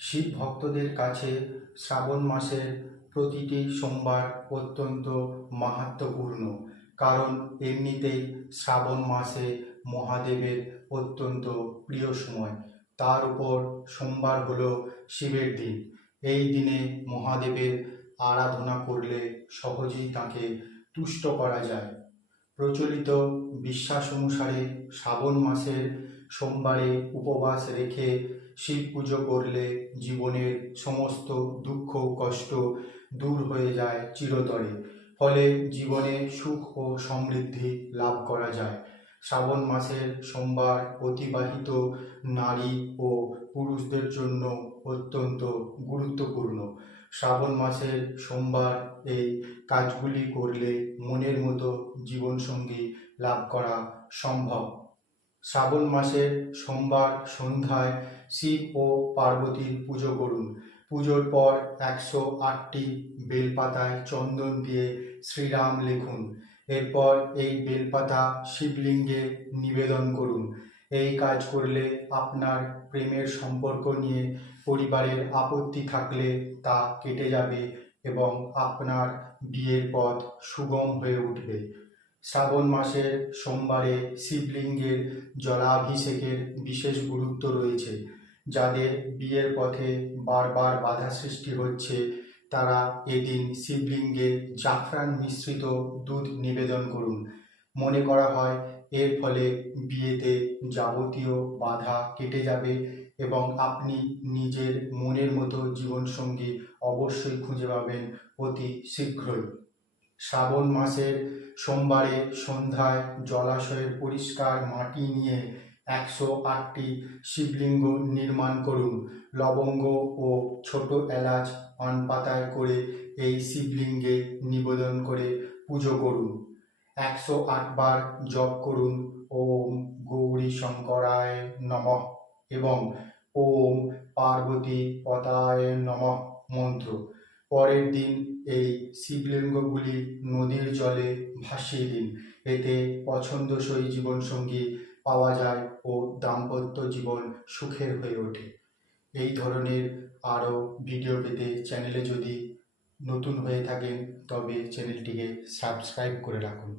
শিব ভক্তদের কাছে শ্রাবণ মাসের প্রতিটি সোমবার অত্যন্ত মাহাত্ম্যপূর্ণ, কারণ এমনিতেই শ্রাবণ মাসে মহাদেবের অত্যন্ত প্রিয় সময়। তার উপর সোমবার হলো শিবের দিন। এই দিনে মহাদেবের আরাধনা করলে সহজেই তাকে তুষ্ট করা যায়। প্রচলিত বিশ্বাস অনুসারে শ্রাবণ মাসের সোমবারে উপবাস রেখে শিব পুজো করলে জীবনের সমস্ত দুঃখ কষ্ট দূর হয়ে যায় চিরতরে, ফলে জীবনে সুখ ও সমৃদ্ধি লাভ করা যায়। শ্রাবণ মাসের সোমবার অতিবাহিত নারী ও পুরুষদের জন্য অত্যন্ত গুরুত্বপূর্ণ। শ্রাবণ মাসের সোমবার এই কাজগুলি করলে মনের মতো জীবনসঙ্গী লাভ করা সম্ভব। শ্রাবণ মাসের সোমবার সন্ধ্যায় শিব ও পার্বতীর পুজো করুন। পুজোর পর 108টি বেলপাতায় চন্দন দিয়ে শ্রীরাম লিখুন। এরপর এই বেলপাতা শিবলিঙ্গে নিবেদন করুন। এই কাজ করলে আপনার প্রেমের সম্পর্ক নিয়ে পরিবারের আপত্তি থাকলে তা কেটে যাবে এবং আপনার বিয়ের পথ সুগম হয়ে উঠবে। শ্রাবণ মাসের সোমবারে শিবলিঙ্গের জলাভিষেকের বিশেষ গুরুত্ব রয়েছে। যাদের বিয়ের পথে বারবার বাধা সৃষ্টি হচ্ছে, তারা এদিন শিবলিঙ্গে জাফরান মিশ্রিত দুধ নিবেদন করুন। মনে করা হয় এর ফলে বিয়েতে যাবতীয় বাধা কেটে যাবে এবং আপনি নিজের মনের মতো জীবনসঙ্গী অবশ্যই খুঁজে পাবেন অতি শীঘ্রই। শ্রাবণ মাসের সোমবারে সন্ধ্যায় জলাশয়ের পরিষ্কার মাটি নিয়ে 108টি শিবলিঙ্গ নির্মাণ করুন। লবঙ্গ ও ছোট এলাচ পান পাতায় করে এই শিবলিঙ্গে নিবেদন করে পুজো করুন। 108 বার জপ করুন ওম গৌরী শঙ্করায় নমঃ এবং ওম পার্বতী পতায় নমঃ মন্ত্র। পরের দিন এই শিবলিঙ্গগুলি নদীর জলে ভাসিয়ে দিন। এতে পছন্দসই জীবনসঙ্গী পাওয়া যায় ও দাম্পত্য জীবন সুখের হয়ে ওঠে। এই ধরনের আরও ভিডিও পেতে চ্যানেলে যদি নতুন হয়ে থাকেন তবে চ্যানেলটিকে সাবস্ক্রাইব করে রাখুন।